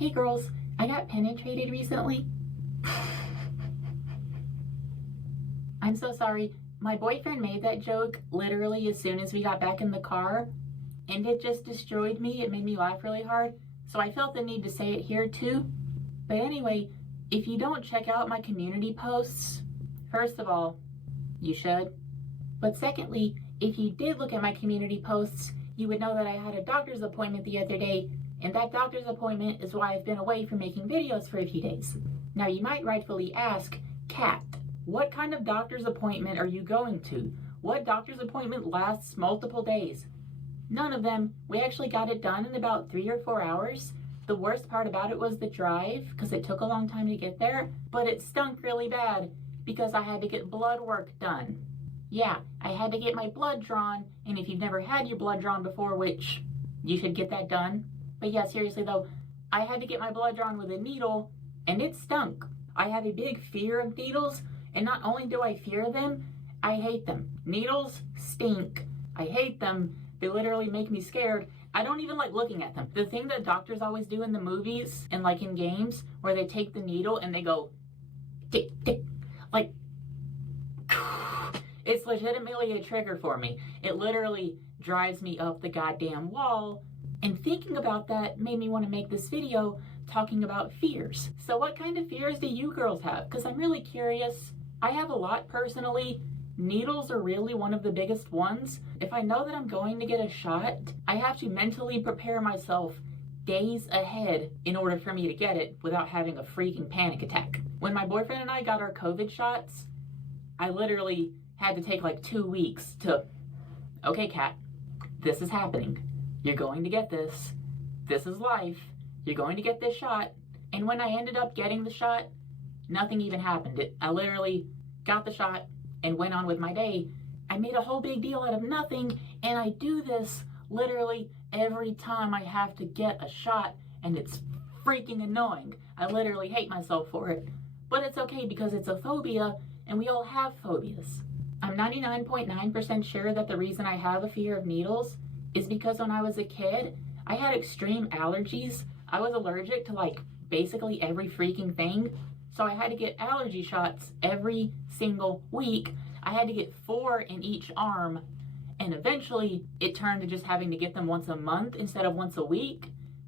Hey girls, I got penetrated recently. I'm so sorry. My boyfriend made that joke literally as soon as we got back in the car, and it just destroyed me. It made me laugh really hard. So I felt the need to say it here too. But anyway, if you don't check out my community posts, first of all, you should. But secondly, if you did look at my community posts, you would know that I had a doctor's appointment the other day, and that doctor's appointment is why I've been away from making videos for a few days. Now you might rightfully ask, Kat, what kind of doctor's appointment are you going to? What doctor's appointment lasts multiple days? None of them. We actually got it done in about 3 or 4 hours. The worst part about it was the drive, because it took a long time to get there, but it stunk really bad because I had to get blood work done. Yeah, I had to get my blood drawn, and if you've never had your blood drawn before, which you should get that done. But yeah, seriously though, I had to get my blood drawn with a needle, and it stunk. I have a big fear of needles, and not only do I fear them, I hate them. Needles stink. I hate them. They literally make me scared. I don't even like looking at them. The thing that doctors always do in the movies and like in games where they take the needle and they go tick, tick, like it's legitimately a trigger for me. It literally drives me up the goddamn wall. And thinking about that made me want to make this video talking about fears. So what kind of fears do you girls have? Because I'm really curious. I have a lot personally. Needles are really one of the biggest ones. If I know that I'm going to get a shot, I have to mentally prepare myself days ahead in order for me to get it without having a freaking panic attack. When my boyfriend and I got our COVID shots, I literally had to take like 2 weeks to, okay, Kat, this is happening. You're going to get this. This is life. You're going to get this shot. And when I ended up getting the shot, nothing even happened. I literally got the shot and went on with my day. I made a whole big deal out of nothing, and I do this literally every time I have to get a shot, and it's freaking annoying. I literally hate myself for it. But it's okay because it's a phobia, and we all have phobias. I'm 99.9% sure that the reason I have a fear of needles is because when I was a kid, I had extreme allergies. I was allergic to like basically every freaking thing. So I had to get allergy shots every single week. I had to get 4 in each arm. And eventually it turned to just having to get them once a month instead of once a week.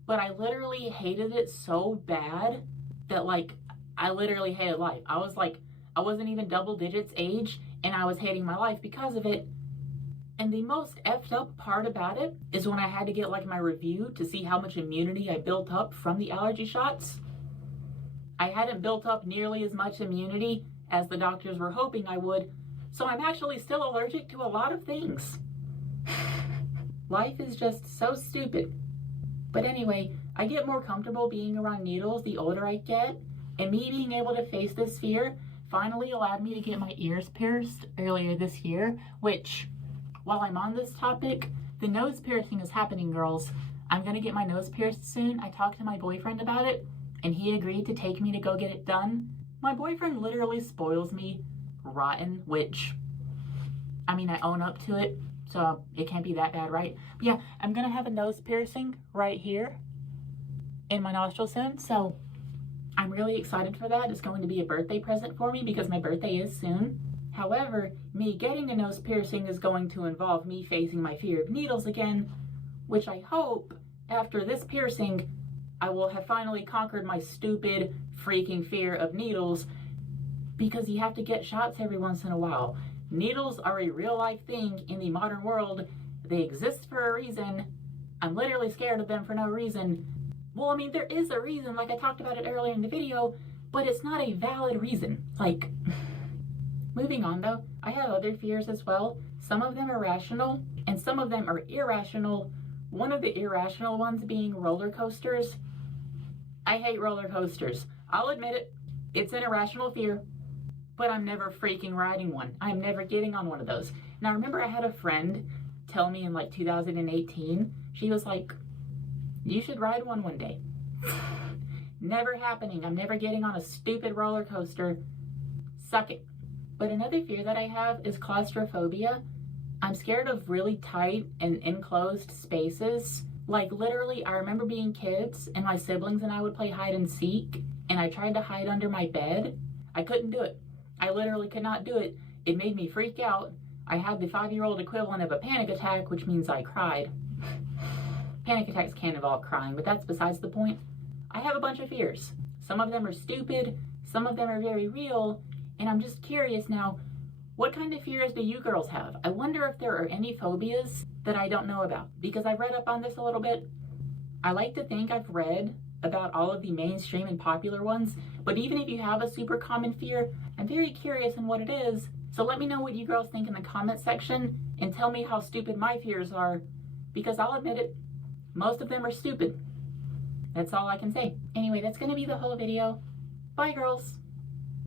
But I literally hated it so bad that like, I literally hated life. I wasn't even double digits age and I was hating my life because of it. And the most effed up part about it is when I had to get like my review to see how much immunity I built up from the allergy shots. I hadn't built up nearly as much immunity as the doctors were hoping I would, so I'm actually still allergic to a lot of things. Life is just so stupid. But anyway, I get more comfortable being around needles the older I get, and me being able to face this fear finally allowed me to get my ears pierced earlier this year, which, while I'm on this topic, the nose piercing is happening, girls. I'm gonna get my nose pierced soon. I talked to my boyfriend about it, and he agreed to take me to go get it done. My boyfriend literally spoils me rotten, which, I mean, I own up to it, so it can't be that bad, right? But yeah, I'm gonna have a nose piercing right here in my nostril soon, so I'm really excited for that. It's going to be a birthday present for me because my birthday is soon. However, me getting a nose piercing is going to involve me facing my fear of needles again, which I hope, after this piercing, I will have finally conquered my stupid freaking fear of needles, because you have to get shots every once in a while. Needles are a real life thing in the modern world. They exist for a reason. I'm literally scared of them for no reason. Well, I mean, there is a reason, like I talked about it earlier in the video, but it's not a valid reason. Like, moving on though, I have other fears as well. Some of them are rational, and some of them are irrational. One of the irrational ones being roller coasters. I hate roller coasters. I'll admit it. It's an irrational fear, but I'm never freaking riding one. I'm never getting on one of those. Now, remember I had a friend tell me in like 2018, she was like, you should ride one day. Never happening. I'm never getting on a stupid roller coaster. Suck it. But another fear that I have is claustrophobia. I'm scared of really tight and enclosed spaces. Like literally, I remember being kids and my siblings and I would play hide and seek, and I tried to hide under my bed. I couldn't do it. I literally could not do it. It made me freak out. I had the 5-year-old equivalent of a panic attack, which means I cried. Panic attacks can involve crying, but that's besides the point. I have a bunch of fears. Some of them are stupid, some of them are very real, and I'm just curious now, what kind of fears do you girls have? I wonder if there are any phobias that I don't know about, because I've read up on this a little bit. I like to think I've read about all of the mainstream and popular ones, but even if you have a super common fear, I'm very curious on what it is. So let me know what you girls think in the comment section and tell me how stupid my fears are, because I'll admit it, most of them are stupid. That's all I can say. Anyway, that's gonna be the whole video. Bye, girls.